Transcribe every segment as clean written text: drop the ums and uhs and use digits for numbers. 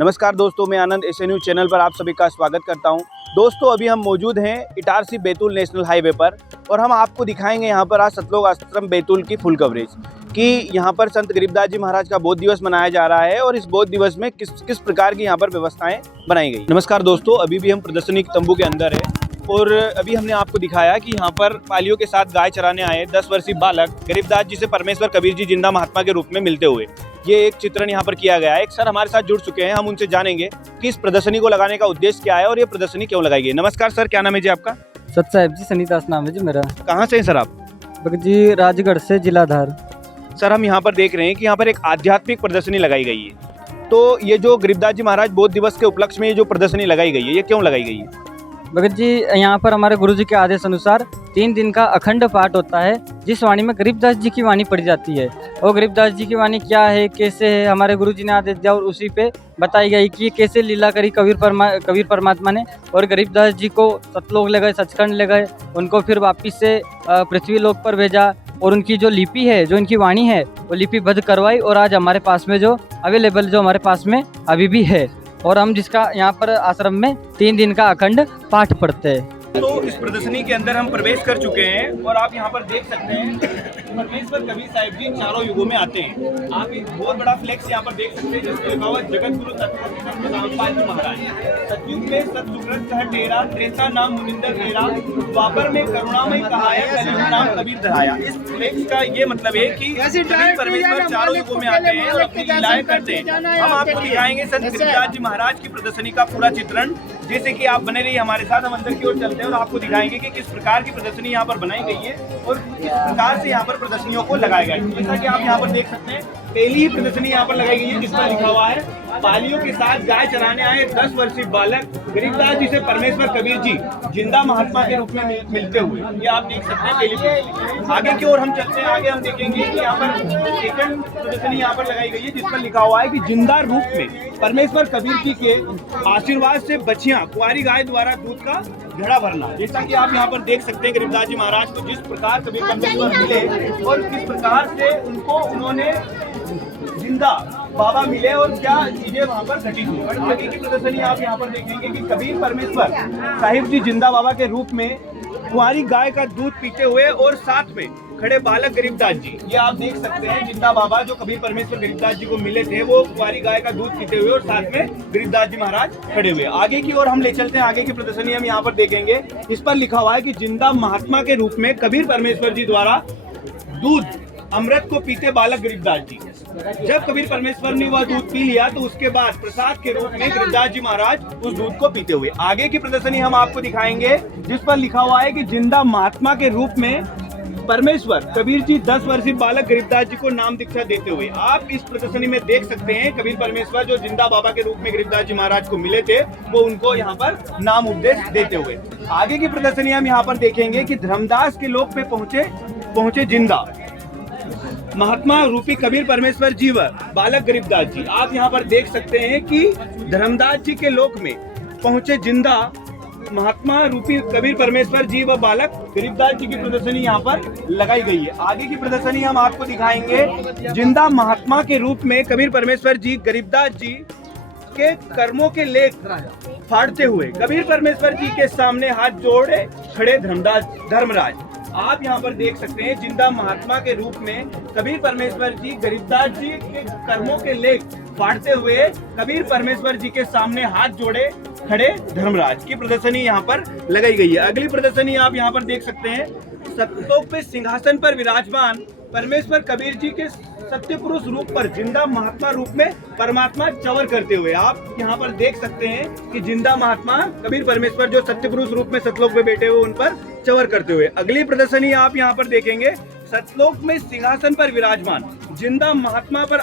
नमस्कार दोस्तों, मैं आनंद एसए न्यूज़ चैनल पर आप सभी का स्वागत करता हूं। दोस्तों, अभी हम मौजूद हैं इटारसी बैतूल नेशनल हाईवे पर और हम आपको दिखाएंगे यहां पर आज सतलोक आश्रम बैतूल की फुल कवरेज कि यहां पर संत गरीबदास जी महाराज का बोध दिवस मनाया जा रहा है और इस बोध दिवस में किस प्रकार की यहां पर व्यवस्थाएं बनाई गई। नमस्कार दोस्तों, अभी भी हम प्रदर्शनी तंबू के अंदर है और अभी हमने आपको दिखाया कि यहाँ पर पालियों के साथ गाय चराने आए 10 वर्षीय बालक गरीबदास जी से परमेश्वर कबीर जी जिंदा महात्मा के रूप में मिलते हुए ये एक चित्रण यहाँ पर किया गया है। एक सर हमारे साथ जुड़ चुके हैं, हम उनसे जानेंगे कि इस प्रदर्शनी को लगाने का उद्देश्य क्या है और ये प्रदर्शनी क्यों लगाई गई। नमस्कार सर, क्या नाम है जी आपका? सत साहिब जी, सनीदास नाम है जी मेरा। कहाँ से हैं सर आप? जी, राजगढ़ से, जिला धार। सर, हम यहाँ पर देख रहे हैं कि यहाँ पर एक आध्यात्मिक प्रदर्शनी लगाई गई है, तो ये जो गरीबदास जी महाराज बोध दिवस के उपलक्ष्य में ये जो प्रदर्शनी लगाई गई है, ये क्यों लगाई गई है? भगत जी, यहाँ पर हमारे गुरु जी के आदेश अनुसार 3 दिन का अखंड पाठ होता है, जिस वाणी में गरीबदास जी की वाणी पढ़ी जाती है। और गरीबदास जी की वाणी क्या है, कैसे है, हमारे गुरु जी ने आदेश दिया और उसी पे बताई गई कि कैसे लीला करी कबीर परमात्मा ने और गरीबदास जी को सतलोक ले गए, सचखंड ले गए, उनको फिर वापिस से पृथ्वी लोक पर भेजा और उनकी जो लिपि है, जो इनकी वाणी है, वो लिपिबद्ध करवाई और आज हमारे पास में जो अवेलेबल जो हमारे पास में अभी भी है और हम जिसका यहाँ पर आश्रम में 3 दिन का अखंड पाठ पढ़ते हैं। तो इस प्रदर्शनी के अंदर हम प्रवेश कर चुके हैं और आप यहाँ पर देख सकते हैं परमेश्वर कबीर साहिब जी चारों युगों में आते हैं। आप एक बहुत बड़ा फ्लेक्स यहाँ पर देख सकते हैं जिसमें लिखा हुआ जगत गुरु रामपाल जी महाराज। सतयुग में सतसुकृत कह टेरा, त्रेता नाम मुनिंदर तेरा, द्वापर में करुणामय कहाया, कलयुग नाम कबीर धराया। इस फ्लेक्स का ये मतलब है कि कबीर परमेश्वर चारों युगों में आते हैं और अपनी लीलाएं करते हैं। हम आपको दिखाएंगे संत गरीबदास जी महाराज की प्रदर्शनी का पूरा चित्रण। जैसे कि आप बने रहिए हमारे साथ, हम अंदर की ओर चलते हैं और आपको दिखाएंगे कि किस प्रकार की प्रदर्शनी यहाँ पर बनाई गई है और किस प्रकार से यहाँ पर प्रदर्शनियों को लगाया गया है। जैसा कि आप यहाँ पर देख सकते हैं, पहली ही प्रदर्शनी यहाँ पर लगाई गई है जिस पर लिखा हुआ है पालियों के साथ गाय चराने आए 10 वर्षीय बालक गरीबदास जी से परमेश्वर कबीर जी जिंदा महात्मा के रूप में मिलते हुए। ये आप देख सकते हैं पहली प्रदर्शनी। आगे की ओर हम चलते हैं, आगे हम देखेंगे कि यहाँ पर सेकंड प्रदर्शनी यहाँ पर लगाई गई है जिस पर लिखा हुआ है कि जिंदा रूप में परमेश्वर कबीर जी के आशीर्वाद से बछियां कुंवारी गाय द्वारा दूध का घड़ा भरना। जैसा कि आप यहाँ पर देख सकते हैं गरीबदास जी महाराज को जिस प्रकार कबीर परमेश्वर मिले और किस प्रकार से उनको उन्होंने जिंदा बाबा मिले और क्या चीजें वहाँ पर घटित हुई। आगे की प्रदर्शनी आप यहाँ पर देखेंगे कि कबीर परमेश्वर साहिब जी जिंदा बाबा के रूप में कुंवारी गाय का दूध पीते हुए और साथ में खड़े बालक गरीबदास जी। ये आप देख सकते हैं जिंदा बाबा जो कबीर परमेश्वर गरीबदास जी को मिले थे, वो कुंवारी गाय का दूध पीते हुए और साथ में गरीबदास जी महाराज खड़े हुए। आगे की ओर हम ले चलते हैं, आगे की प्रदर्शनी हम यहाँ पर देखेंगे। इस पर लिखा हुआ है कि जिंदा महात्मा के रूप में कबीर परमेश्वर जी द्वारा दूध अमृत को पीते बालक गरीबदास जी। जब कबीर परमेश्वर ने वह दूध पी लिया तो उसके बाद प्रसाद के रूप में गरीबदास जी महाराज उस दूध को पीते हुए। आगे की प्रदर्शनी हम आपको दिखाएंगे जिस पर लिखा हुआ है कि जिंदा महात्मा के रूप में परमेश्वर कबीर जी 10 वर्षीय बालक गरीबदास जी को नाम दीक्षा देते हुए। आप इस प्रदर्शनी में देख सकते हैं कबीर परमेश्वर जो जिंदा बाबा के रूप में गरीबदास जी महाराज को मिले थे, वो उनको यहाँ पर नाम उपदेश देते हुए। आगे की प्रदर्शनी हम यहाँ पर देखेंगे कि धर्मदास के लोक पे पहुंचे जिंदा महात्मा रूपी कबीर परमेश्वर जी व बालक गरीबदास जी। आप यहाँ पर देख सकते हैं कि धर्मदास जी के लोक में पहुंचे जिंदा महात्मा रूपी कबीर परमेश्वर जी व बालक गरीबदास जी की प्रदर्शनी यहाँ पर लगाई गई है। आगे की प्रदर्शनी हम आपको दिखाएंगे जिंदा महात्मा के रूप में कबीर परमेश्वर जी गरीबदास जी के कर्मों के लेख फाड़ते हुए कबीर परमेश्वर जी के सामने हाथ जोड़े खड़े धर्मराज। आप यहाँ पर देख सकते हैं जिंदा महात्मा के रूप में कबीर परमेश्वर जी गरीबदास जी के कर्मों के लेख फाड़ते हुए कबीर परमेश्वर जी के सामने हाथ जोड़े खड़े धर्मराज की प्रदर्शनी यहाँ पर लगाई गई है। अगली प्रदर्शनी आप यहाँ पर देख सकते हैं सतलोक पे सिंहासन पर विराजमान परमेश्वर कबीर जी के सत्य पुरुष रूप पर जिंदा महात्मा रूप में परमात्मा चवर करते हुए। आप यहाँ पर देख सकते हैं कि जिंदा महात्मा कबीर परमेश्वर जो सत्य पुरुष रूप में सतलोक में बैठे हुए उन पर चवर करते हुए। अगली प्रदर्शनी आप यहाँ पर देखेंगे सतलोक में सिंहासन पर विराजमान जिंदा महात्मा पर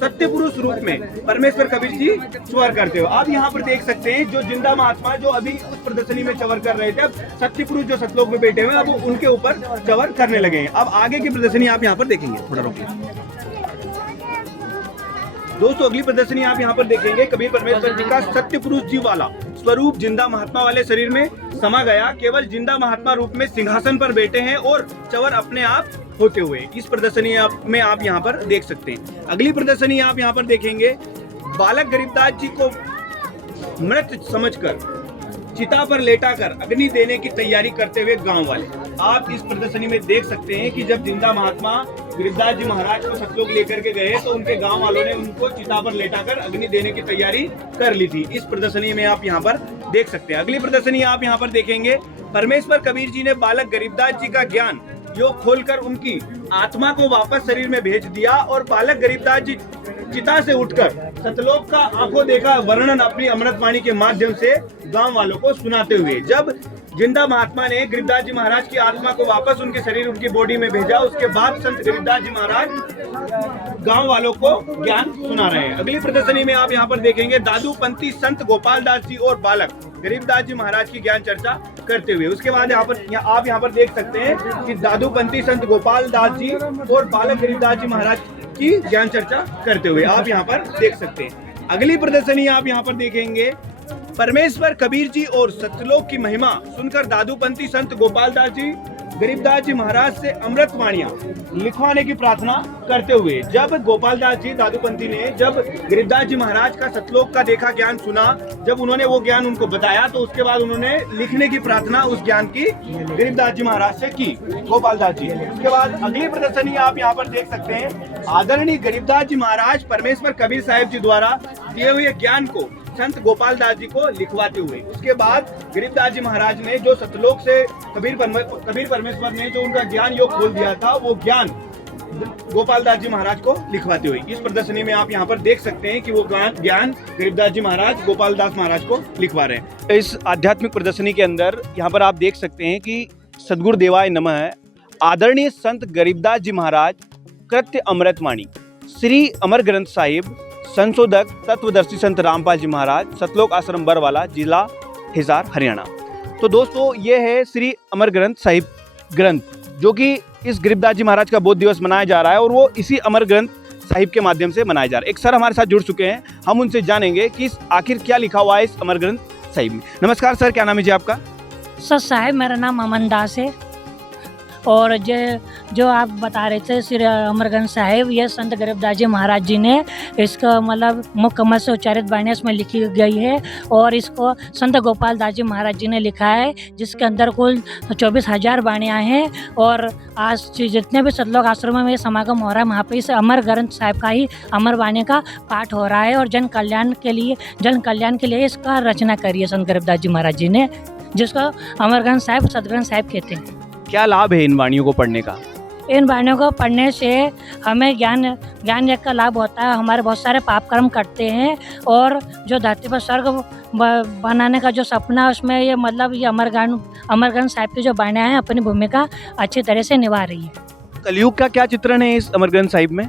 सत्य पुरुष रूप में परमेश्वर कबीर जी चवर करते हो। आप यहाँ पर देख सकते हैं जो जिंदा महात्मा जो अभी उस प्रदर्शनी में चवर कर रहे थे, अब सत्य पुरुष जो सतलोक में बैठे हुए अब उनके ऊपर चवर करने लगे हैं। अब आगे की प्रदर्शनी आप यहाँ पर देखेंगे। थोड़ा रोकिए दोस्तों, अगली प्रदर्शनी आप यहाँ पर देखेंगे कबीर परमेश्वर जी का सत्य पुरुष जी वाला स्वरूप जिंदा महात्मा वाले शरीर में समा गया। केवल जिंदा महात्मा रूप में सिंहासन पर बैठे हैं और चवर अपने आप होते हुए इस प्रदर्शनी में आप यहाँ पर देख सकते हैं। अगली प्रदर्शनी आप यहाँ पर देखेंगे बालक गरीबदास जी को मृत समझकर चिता पर लेटाकर अग्नि देने की तैयारी करते हुए गांव वाले। आप इस प्रदर्शनी में देख सकते हैं कि जब जिंदा महात्मा गरीबदास जी महाराज को सतलोक लेकर के गए तो उनके गांव वालों ने उनको चिता पर लेटाकर अग्नि देने की तैयारी कर ली थी। इस प्रदर्शनी में आप यहाँ पर देख सकते हैं। अगली प्रदर्शनी आप यहाँ पर देखेंगे, परमेश्वर कबीर जी ने बालक गरीबदास जी का ज्ञान योग खोलकर उनकी आत्मा को वापस शरीर में भेज दिया और बालक गरीबदास जी चिता से उठकर सतलोक का आंखों देखा वर्णन अपनी अमृतवाणी के माध्यम से गांव वालों को सुनाते हुए, जब जिंदा महात्मा ने गरीबदास जी महाराज की आत्मा को वापस उनके शरीर उनकी बॉडी में भेजा, उसके बाद संत गरीबदास जी महाराज गांव वालों को ज्ञान सुना रहे हैं। अगली प्रदर्शनी में आप यहाँ पर देखेंगे दादूपंथी संत गोपाल दास जी और बालक गरीबदास जी महाराज की ज्ञान चर्चा करते हुए। उसके बाद आप यहाँ पर देख सकते हैं कि दादूपंथी संत गोपाल दास जी और बालक गरीबदास जी महाराज की ज्ञान चर्चा करते हुए आप यहाँ पर देख सकते हैं। अगली प्रदर्शनी आप यहाँ पर देखेंगे, परमेश्वर कबीर जी और सतलोक की महिमा सुनकर दादूपंथी संत गोपाल दास जी गरीबदास जी महाराज से अमृतवाणियां लिखवाने की प्रार्थना करते हुए। जब गोपाल दास जी दादूपंथी ने जब गरीबदास जी महाराज का सतलोक का देखा ज्ञान सुना, जब उन्होंने वो ज्ञान उनको बताया तो उसके बाद उन्होंने लिखने की प्रार्थना उस ज्ञान की गरीबदास जी महाराज से की, गोपाल दास जी। उसके बाद अगली प्रदर्शनी आप यहाँ पर देख सकते हैं, आदरणीय गरीबदास जी महाराज परमेश्वर कबीर साहिब जी द्वारा दिए हुए ज्ञान को संत गोपाल दास जी को लिखवाते हुए। उसके बाद गरीबदास जी महाराज ने जो सतलोक से कबीर परमेश्वर ने जो उनका ज्ञान योग खोल दिया था, वो ज्ञान गोपाल दास जी महाराज को लिखवाते हुए। इस प्रदर्शनी में आप यहाँ पर देख सकते हैं कि वो ज्ञान गरीबदास जी महाराज गोपाल दास महाराज को लिखवा रहे हैं। इस आध्यात्मिक प्रदर्शनी के अंदर यहाँ पर आप देख सकते हैं कि सद्गुरु देवाय नमः है, आदरणीय संत गरीबदास जी महाराज कृत्य अमृतवाणी, श्री अमर ग्रंथ साहिब, संशोधक तत्वदर्शी संत रामपाल जी महाराज, सतलोक आश्रम बरवाला, जिला हिसार, हरियाणा। तो दोस्तों ये है श्री अमर ग्रंथ साहिब ग्रंथ, जो कि इस गरीबदास जी महाराज का बोध दिवस मनाया जा रहा है और वो इसी अमर ग्रंथ साहिब के माध्यम से मनाया जा रहा है। एक सर हमारे साथ जुड़ चुके हैं, हम उनसे जानेंगे कि आखिर क्या लिखा हुआ है इस अमर ग्रंथ साहिब में। नमस्कार सर, क्या नाम है जी आपका? सर साहिब, मेरा नाम अमन दास है। और जो आप बता रहे थे श्री अमरगंज साहिब, ये संत गरीबदास जी महाराज जी ने इसका मतलब मुख्य कमल से उच्चारित वाणी इसमें लिखी गई है और इसको संत गोपाल दास जी महाराज जी ने लिखा है, जिसके अंदर कुल 24,000 वाणियाँ हैं। और आज जितने भी सतलोक आश्रमों में समागम हो रहा है, वहाँ पे इस अमर ग्रंथ साहिब का ही अमर वाणी का पाठ हो रहा है और जन कल्याण के लिए इसका रचना करी है संत गरीबदास जी महाराज जी ने, जिसको अमरगंज साहिब सतग्रंथ साहिब कहते हैं। क्या लाभ है इन वाणियों को पढ़ने का? इन वाणियों को पढ़ने से हमें ज्ञान का लाभ होता है। हमारे बहुत सारे पाप कर्म करते हैं और जो धरती पर स्वर्ग बनाने का जो सपना, उसमें ये मतलब ये अमरगंज साहिब की जो वाणियाँ हैं अपनी भूमिका अच्छी तरह से निभा रही है। कलयुग का क्या चित्रण है इस अमरग्रंथ साहिब में?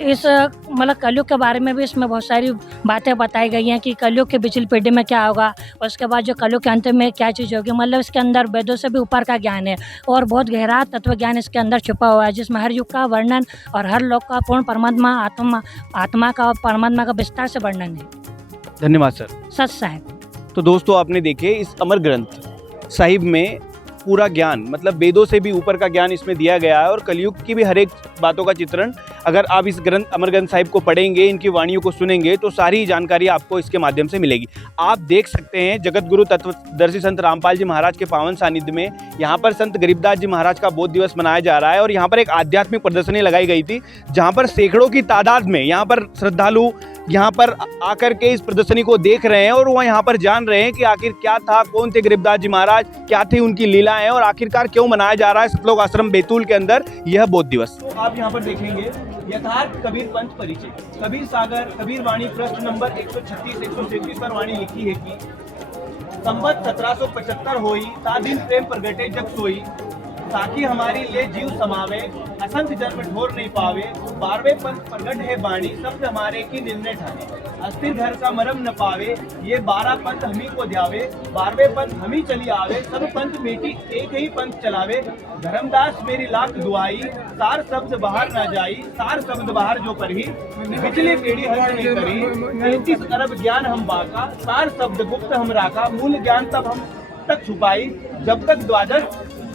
इस मतलब कलयुग के बारे में भी इसमें बहुत सारी बातें बताई गई हैं कि कलयुग के पिछली पीढ़ी में क्या होगा, उसके बाद जो कलयुग के अंत में क्या चीज़ होगी। मतलब इसके अंदर वेदों से भी ऊपर का ज्ञान है और बहुत गहरा तत्व ज्ञान इसके अंदर छुपा हुआ है, जिसमें हर युग का वर्णन और हर लोक का पूर्ण परमात्मा आत्मा का और परमात्मा का विस्तार से वर्णन है। धन्यवाद सर। सच साहिब। तो दोस्तों आपने देखे इस अमर ग्रंथ साहिब में पूरा ज्ञान, मतलब वेदों से भी ऊपर का ज्ञान इसमें दिया गया है और कलयुग की भी हर एक बातों का चित्रण अगर आप इस अमर ग्रंथ साहिब को पढ़ेंगे, इनकी वाणियों को सुनेंगे तो सारी जानकारी आपको इसके माध्यम से मिलेगी। आप देख सकते हैं जगत गुरु तत्वदर्शी संत रामपाल जी महाराज के पावन सानिध्य में यहाँ पर संत गरीबदास जी महाराज का बोध दिवस मनाया जा रहा है और यहाँ पर एक आध्यात्मिक प्रदर्शनी लगाई गई थी, जहाँ पर सैकड़ों की तादाद में यहाँ पर श्रद्धालु यहाँ पर आकर के इस प्रदर्शनी को देख रहे हैं और वह यहाँ पर जान रहे हैं कि आखिर क्या था, कौन थे गरीबदास जी महाराज, क्या थी उनकी लीलाएं और आखिरकार क्यों मनाया जा रहा है सतलोक आश्रम बैतूल के अंदर यह बोध दिवस। तो आप यहाँ पर देखेंगे यथार्थ कबीर पंथ परिचय, कबीर सागर कबीर वाणी पृष्ठ नंबर 136-137 पर वाणी लिखी है कि संवत 1775 होई ता दिन प्रेम प्रगटे जग सोई, ताकि हमारी ले जीव समावे असंत जन्म ठोर नहीं पावे, 12वें पंथ प्रगट है बाणी शब्द हमारे की निर्णय ठाने, अस्थिर घर का मरम न पावे, ये 12 पंथ हमी को ध्यावे, 12वें पंथ हमी चली आवे, सब पंथ बेटी एक ही पंथ चलावे, धर्मदास मेरी लाख दुआई, सार शब्द बाहर ना जाई, सार शब्द बाहर जो करही, पिछली पीढ़ी हर नहीं करी, 33 अरब ज्ञान हम बाका, सार शब्द गुप्त हम राखा, मूल ज्ञान तब हम तक छुपाई, जब तक द्वादश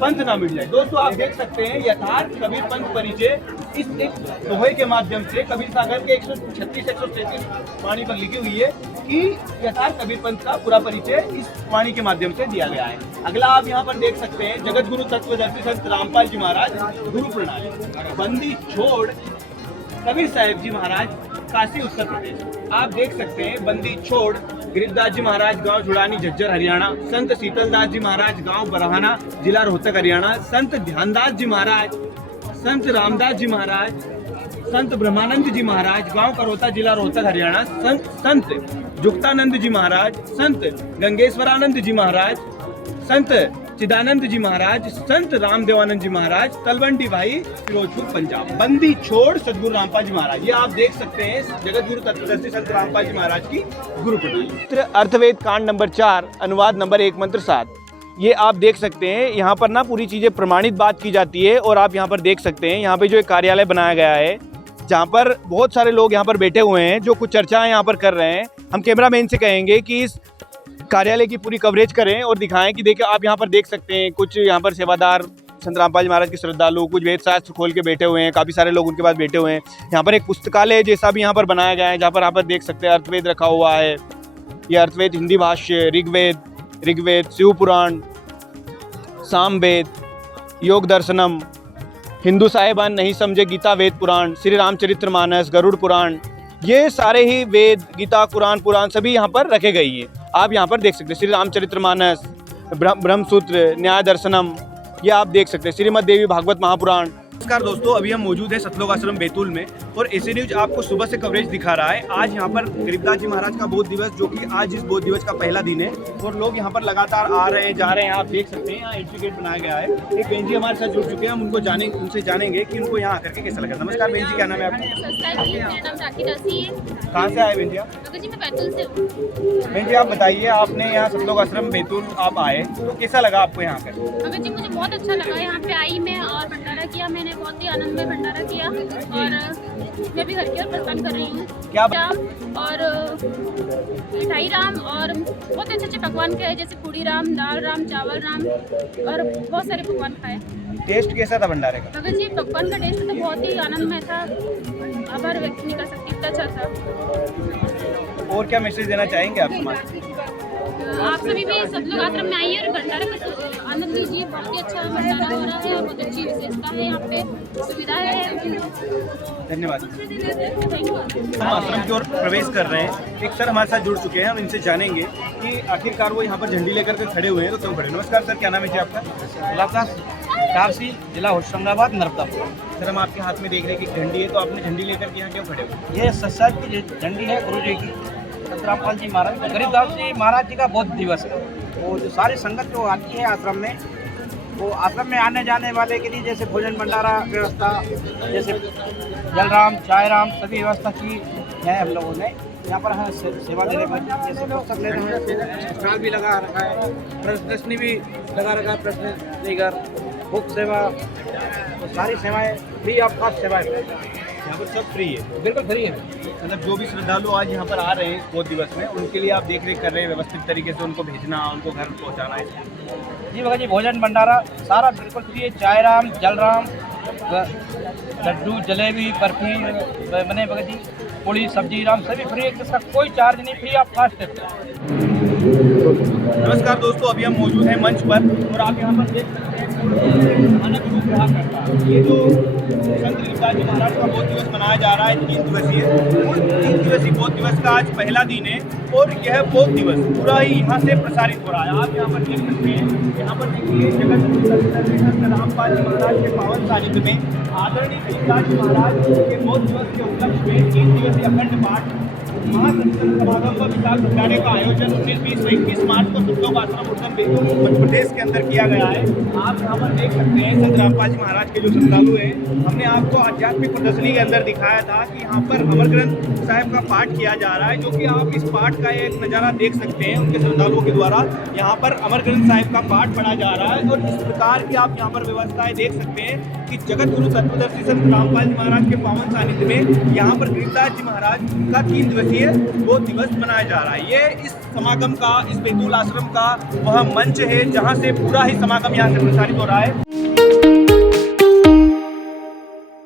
पंथ ना मिट जाए। दोस्तों आप देख सकते हैं यथार्थ कबीर पंथ परिचय इस एक दोहे के माध्यम से कबीर सागर के 136-133 वाणी पर लिखी हुई है कि यथार्थ कबीर पंथ का पूरा परिचय इस वाणी के माध्यम से दिया गया है। अगला आप यहाँ पर देख सकते हैं जगत गुरु तत्वदर्शी संत रामपाल जी महाराज गुरु प्रणाली, बंदी छोड़ कबीर साहिब जी महाराज, काशी उत्तर प्रदेश। आप देख सकते हैं बंदी छोड़ गरीबदास जी महाराज गांव जुड़ानी झज्जर हरियाणा, संत शीतलदास जी महाराज गांव बरहाना जिला रोहतक हरियाणा, संत ध्यानदास जी महाराज, संत रामदास जी महाराज, संत ब्रह्मानंद जी महाराज गांव करोता जिला रोहतक हरियाणा, संत जुक्तानंद जी महाराज, संत गंगेश्वरानंद जी महाराज, संत चिदानंद जी महाराज, संत रामदेवानंद जी महाराज, तलवंडी भाई फिरोजपुर पंजाब, बंदी छोड़ सदगुरु रामपाल जी महाराज। ये आप देख सकते हैं जगत गुरु तत्वदर्शी संत रामपाल जी महाराज की गुरु प्रणाली। अर्थवेद कांड नंबर 4 अनुवाद नंबर 1 मंत्र 7। ये आप देख सकते हैं यहाँ पर ना पूरी चीजें प्रमाणित बात की जाती है। और आप यहाँ पर देख सकते हैं यहाँ पे जो एक कार्यालय बनाया गया है जहाँ पर बहुत सारे लोग यहाँ पर बैठे हुए हैं जो कुछ चर्चाएं यहाँ पर कर रहे हैं। हम कैमरामैन से कहेंगे कि इस कार्यालय की पूरी कवरेज करें और दिखाएं कि देखिए आप यहाँ पर देख सकते हैं कुछ यहाँ पर सेवादार संत रामपाल जी महाराज के श्रद्धालु कुछ वेद शास्त्र खोल के बैठे हुए हैं, काफ़ी सारे लोग उनके पास बैठे हुए हैं। यहाँ पर एक पुस्तकालय जैसा भी यहाँ पर बनाया गया है जहाँ पर आप देख सकते हैं अर्थवेद रखा हुआ है। ये अर्थवेद हिंदी भाष्य, ऋग्वेद, शिव पुराण, सामवेद, योग दर्शनम, हिंदू साहिबान नहीं समझे गीता वेद पुराण, श्री रामचरित्र मानस, गरुड़ पुराण, ये सारे ही वेद गीता कुरान पुराण सभी यहाँ पर रखे गई है। आप यहाँ पर देख सकते हैं श्री रामचरित्र मानस, ब्रह्मसूत्र, न्याय दर्शनम, ये आप देख सकते हैं श्रीमद् देवी भागवत महापुराण। नमस्कार दोस्तों, अभी हम मौजूद हैं सतलोक आश्रम बैतूल में और एसी न्यूज आपको सुबह से कवरेज दिखा रहा है। आज यहाँ पर गरीबदास जी महाराज का बोध दिवस, जो कि आज इस बोध दिवस का पहला दिन है और लोग यहाँ पर लगातार आ रहे हैं जा रहे हैं। आप देख सकते हैं यहाँ एंट्री गेट बनाया गया है। एक बहन जी हमारे साथ जुड़ चुके हैं, हम उनसे जानेंगे कि उनको यहाँ आकर के कैसा लगा। नमस्कार बहन जी, क्या नाम है आपका? कहाँ से आए बहन जी आप? बहन जी आप बताइए, आपने यहाँ सतलोक आश्रम बैतूल आप आए तो कैसा लगा आपको यहाँ पर? जी मुझे बहुत अच्छा लगा, यहाँ पे आई मैं और भंडारा किया, मैंने बहुत ही आनंद में भंडारा किया और मैं भी घर की ओर प्रस्थान कर रही हूँ। क्या राम और मिठाई राम और बहुत अच्छे अच्छे पकवान खाए, जैसे पूड़ी राम, दाल राम, चावल राम और बहुत सारे पकवान खाए। टेस्ट कैसा था भंडारे का? भगत जी पकवान का टेस्ट तो बहुत ही आनंदमय था, आभार व्यक्त नहीं कर सकती, इतना अच्छा था। और क्या मैसेज देना चाहेंगे आप समाज? आप सभी भी सब लोग आश्रम में आइए और भंडारे का आनंद लीजिए। बहुत ही अच्छा भंडारा हो रहा है और बहुत अच्छी विशेषता है, यहाँ पे सुविधा है। धन्यवाद। हम आश्रम की ओर प्रवेश कर रहे हैं। एक सर हमारे साथ जुड़ चुके हैं, हम इनसे जानेंगे कि आखिरकार वो यहाँ पर झंडी लेकर के खड़े हुए हैं तो क्यों खड़े। नमस्कार सर, क्या नाम है जी आपका? गुलाबदास कारसी, जिला होशंगाबाद, नर्मदापुर। सर हम आपके हाथ में देख रहे हैं कि झंडी है, तो आपने झंडी लेकर के यहाँ क्यों खड़े हुए? ये सत्संग की झंडी है गुरु जी की, संत रामपाल जी महाराज, गरीबदास जी महाराज जी का बोध दिवस है। वो जो सारी संगत जो आती है आश्रम में, वो आश्रम में आने जाने वाले के लिए जैसे भोजन भंडारा व्यवस्था, जैसे जलराम, चाय राम, सभी व्यवस्था की है। हम लोगों ने यहाँ पर है सेवा देने में, जैसे पुस्तक लेने में स्टॉल भी लगा रखा है, प्रदर्शनी भी लगा रखा है, प्रदर्शनी लेकर बुक सेवा, तो सारी सेवाएँ फ्री ऑफ कॉस्ट सेवाएँ यहाँ पर सब फ्री है? बिल्कुल फ्री है। मतलब जो भी श्रद्धालु आज यहाँ पर आ रहे हैं बोध दिवस में, उनके लिए आप देख रेख कर रहे हैं व्यवस्थित तरीके से, उनको भेजना, उनको घर पहुँचाना है? जी भगत जी भोजन भंडारा सारा बिल्कुल फ्री है। चाय राम, जल राम, लड्डू, जलेबी, बर्फी बने भगत जी, पूड़ी, सब्जी राम सभी फ्री है, जिसका कोई चार्ज नहीं, फ्री ऑफ कॉस्ट है। नमस्कार दोस्तों, अभी हम मौजूद हैं मंच पर और आप यहाँ पर देख सकते हैं मानव रूप रहा करता है। ये जो संत गरीबदास जी महाराज का बोध दिवस मनाया जा रहा है 3 दिवसीय, उस 3 दिवसीय बोध दिवस का आज पहला दिन है और यह बोध दिवस पूरा ही यहाँ से प्रसारित हो रहा है। आप यहाँ पर देख सकते हैं, यहाँ पर देखिए जगत गुरु संत रामपाल जी महाराज के पावन सानिध्य में आदरणीय गरीबदास जी महाराज के बोध दिवस के उपलक्ष्य में 3 दिवसीय अखंड पाठ महासंस्कृत समागम व विशाल भंडारे का आयोजन 19, 20 व 21 मार्च को सतलोक आश्रम उर्दन बैतूल मध्य प्रदेश के अंदर किया गया है। आप यहाँ पर देख सकते हैं संत रामपाल जी महाराज के जो श्रद्धालु हैं, हमने आपको आध्यात्मिक प्रदर्शनी के अंदर दिखाया था कि यहाँ पर अमर ग्रंथ साहिब का पाठ किया जा रहा है, जो कि आप इस पाठ का एक नज़ारा देख सकते हैं। उनके श्रद्धालुओं के द्वारा यहाँ पर अमर ग्रंथ साहिब का पाठ पढ़ा जा रहा है और इस प्रकार की आप यहाँ पर व्यवस्थाएं देख सकते हैं कि जगत गुरु तत्वदर्शी संत रामपाल जी महाराज के पावन सानिध्य में यहाँ पर गरीबदास जी महाराज का 3 दिवसीय बोध दिवस मनाया जा रहा है। ये इस समागम का, इस बैतूल आश्रम का वह मंच है जहाँ से पूरा ही समागम यहाँ से प्रसारित हो रहा है